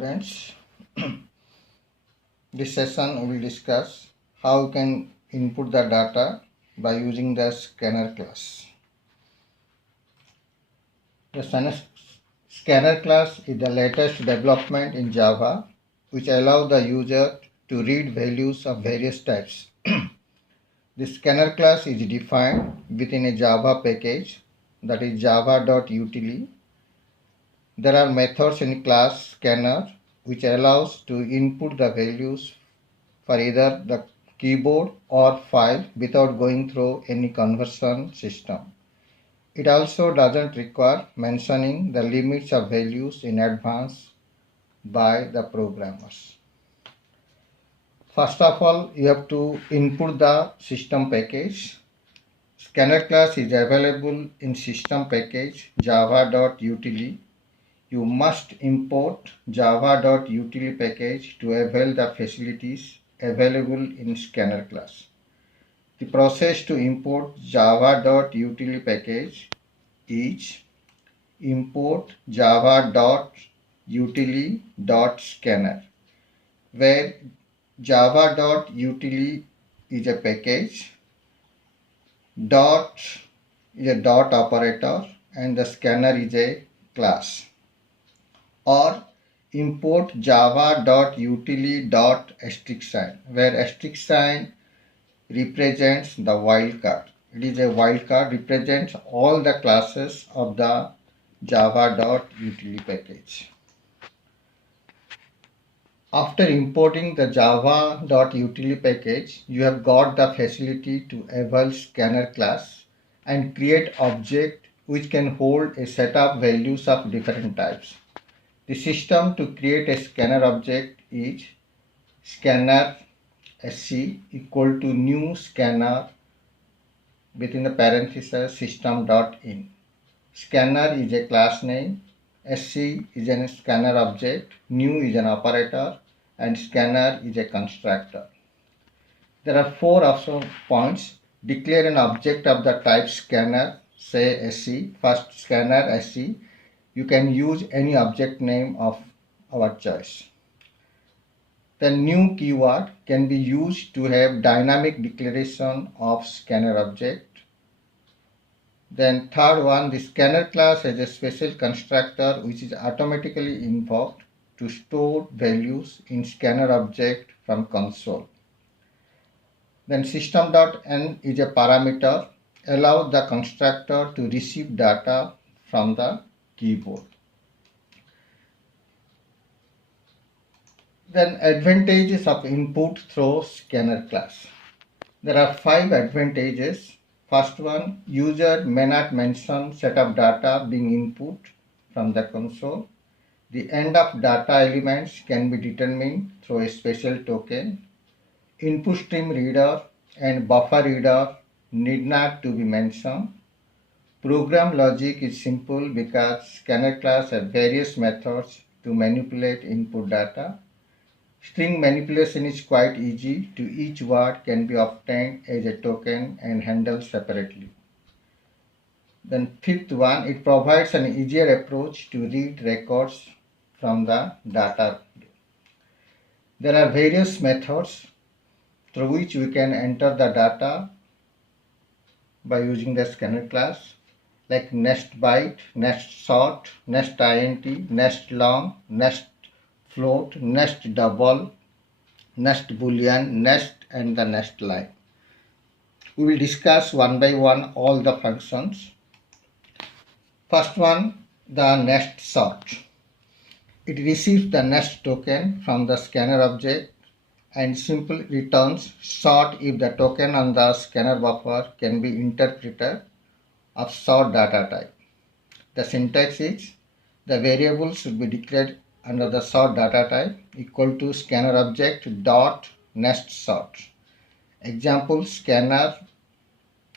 students. This session we will discuss how you can input the data by using the scanner class. The scanner class is the latest development in Java which allows the user to read values of various types. The scanner class is defined within a Java package, that is java.util. There are methods in class scanner which allows to input the values for either the keyboard or file without going through any conversion system. It also doesn't require mentioning the limits of values in advance by the programmers. First of all, you have to input the system package. Scanner class is available in system package java.util. You must import java.util package to avail the facilities available in scanner class. The process to import java.util package is import java.util.scanner, where java.util is a package, dot is a dot operator, and the scanner is a class. Or import java.util.*, where * represents the wildcard. It is a wildcard, represents all the classes of the java.util package. After importing the java.util package, you have got the facility to avail scanner class and create object which can hold a set of values of different types. The system to create a scanner object is scanner sc equal to new scanner within the parenthesis system.in. Scanner is a class name, sc is a scanner object, new is an operator, and scanner is a constructor. There are 4 option points. Declare an object of the type scanner, say sc. First, scanner sc. You can use any object name of our choice. The new keyword can be used to have dynamic declaration of scanner object. Then third one, the scanner class has a special constructor which is automatically invoked to store values in scanner object from console. Then system.n is a parameter, allows the constructor to receive data from the keyboard. Then advantages of input through scanner class. There are 5 advantages. First one, user may not mention set of data being input from the console. The end of data elements can be determined through a special token. Input stream reader and buffer reader need not to be mentioned. Program logic is simple because scanner class has various methods to manipulate input data. String manipulation is quite easy. To each word can be obtained as a token and handled separately. Then fifth one, it provides an easier approach to read records from the data. There are various methods through which we can enter the data by using the scanner class, like next byte, next short, next int, next long, next float, next double, next boolean, next, and the next line. We will discuss one by one all the functions. First one, the next sort. It receives the next token from the scanner object and simply returns sort if the token on the scanner buffer can be interpreted of sort data type. The syntax is the variable should be declared under the sort data type equal to scanner object dot next sort. Example, scanner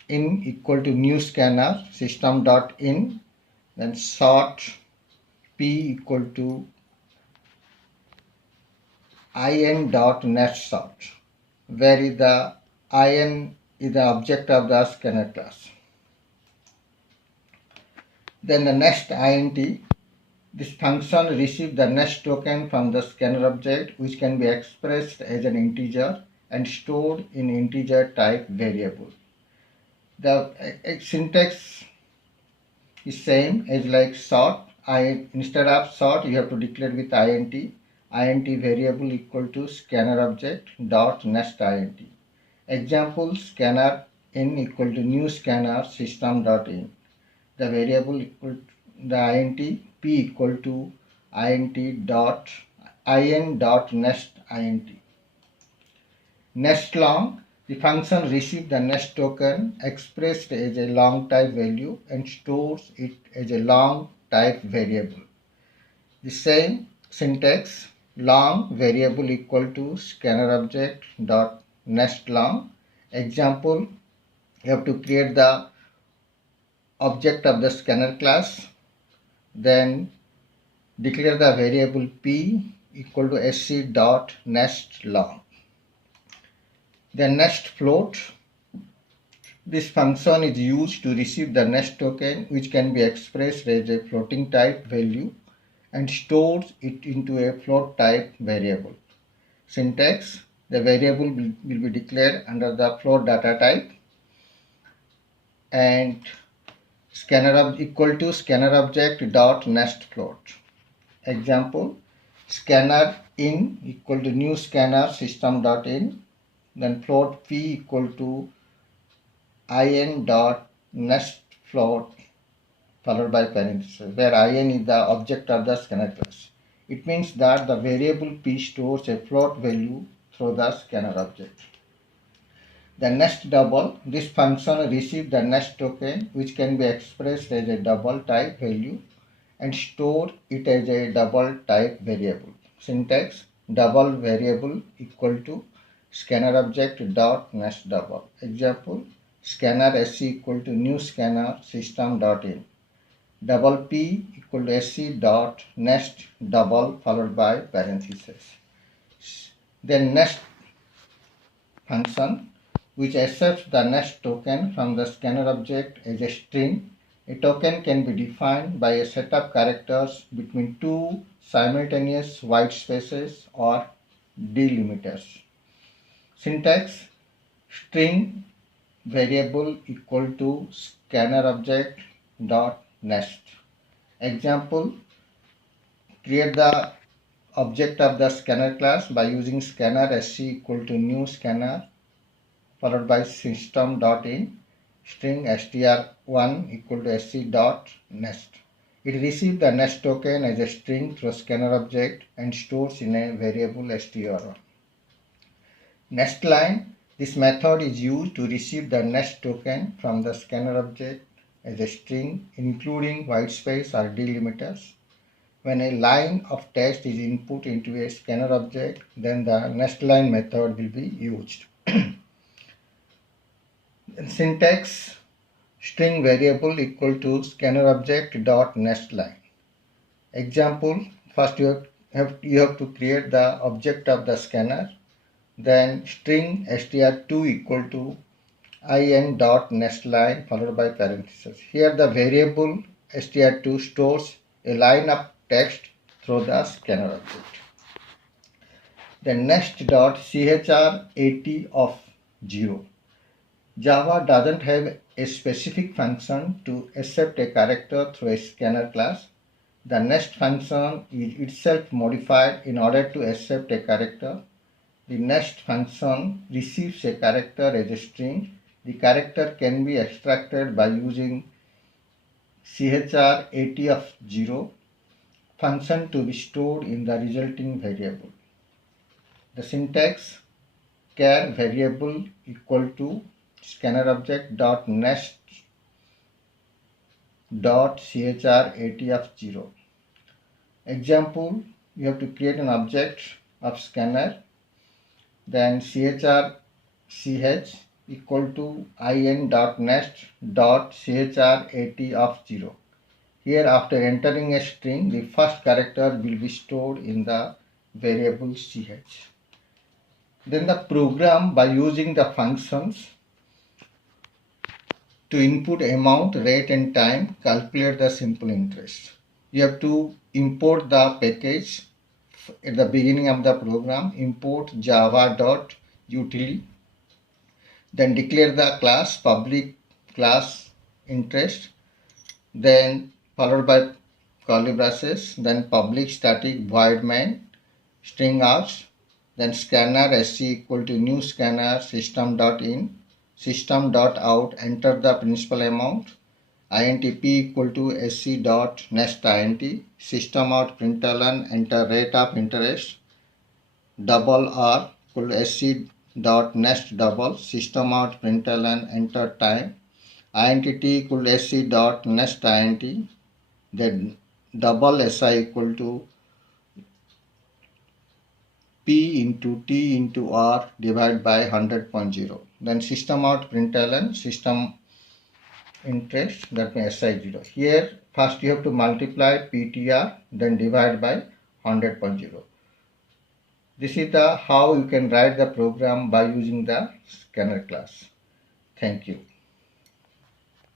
in equal to new scanner system.in, then sort p equal to in dot next sort, where is the in is the object of the scanner class. Then the next int This function receives the next token from the scanner object, which can be expressed as an integer and stored in integer type variable. The syntax is same as like sort. Instead of sort, you have to declare with int. Int variable equal to scanner object dot next int. Example, scanner in equal to new scanner system dot in. The variable equal to the int p equal to int dot in dot next int. Next long, the function receives the next token expressed as a long type value and stores it as a long type variable. The same syntax, long variable equal to scanner object dot next long. Example, you have to create the object of the scanner class, then declare the variable p equal to sc dot next long. The next float. This function is used to receive the next token, which can be expressed as a floating type value and stores it into a float type variable. Syntax, the variable will be declared under the float data type and scanner equal to scanner object dot next float. Example, scanner in equal to new scanner system dot in, then float p equal to in dot next float followed by parenthesis, where in is the object of the scanner class. It means that the variable p stores a float value through the scanner object. The next double, this function receives the next token, which can be expressed as a double type value and store it as a double type variable. Syntax, double variable equal to scanner object dot next double. Example, scanner sc equal to new scanner system dot in. Double p equal to sc dot next double followed by parenthesis. Then next function, which accepts the next token from the scanner object as a string. A token can be defined by a set of characters between two simultaneous white spaces or delimiters. Syntax, string variable equal to scanner object dot next. Example, create the object of the scanner class by using scanner sc equal to new scanner followed by system dot in string str1 equal to sc dot next. It receives the next token as a string through scanner object and stores in a variable str1. Next line, this method is used to receive the next token from the scanner object as a string including whitespace or delimiters. When a line of text is input into a scanner object, then the next line method will be used. Syntax, string variable equal to scanner object dot next line. Example, first you have to create the object of the scanner, then string str2 equal to in dot next line followed by parenthesis. Here the variable str2 stores a line of text through the scanner object. Then next dot chr80 of 0. Java doesn't have a specific function to accept a character through a scanner class. The next function is itself modified in order to accept a character. The next function receives a character as a string. The character can be extracted by using chr80 of 0 function to be stored in the resulting variable. The syntax, char variable equal to scanner object dot next dot chr80 of 0. Example, you have to create an object of scanner, then chr ch equal to in dot next dot chr80 of 0. Here, after entering a string, the first character will be stored in the variable ch. Then the program, by using the functions to input amount, rate and time, calculate the simple interest. You have to import the package at the beginning of the program, import java.utility, then declare the class public class interest, then followed by curly braces, then public static void main string out, then scanner sc equal to new scanner system.in, system.out, enter the principal amount, int p equal to sc dot next int, system out println, enter rate of interest, double r equal to sc dot next double, system out println, enter time, int t equal to sc dot next int, then double si equal to p into t into r divided by 100.0. Then system out println system interest, that means si0. Here first you have to multiply ptr, then divide by 100.0. This is the how you can write the program by using the scanner class. Thank you.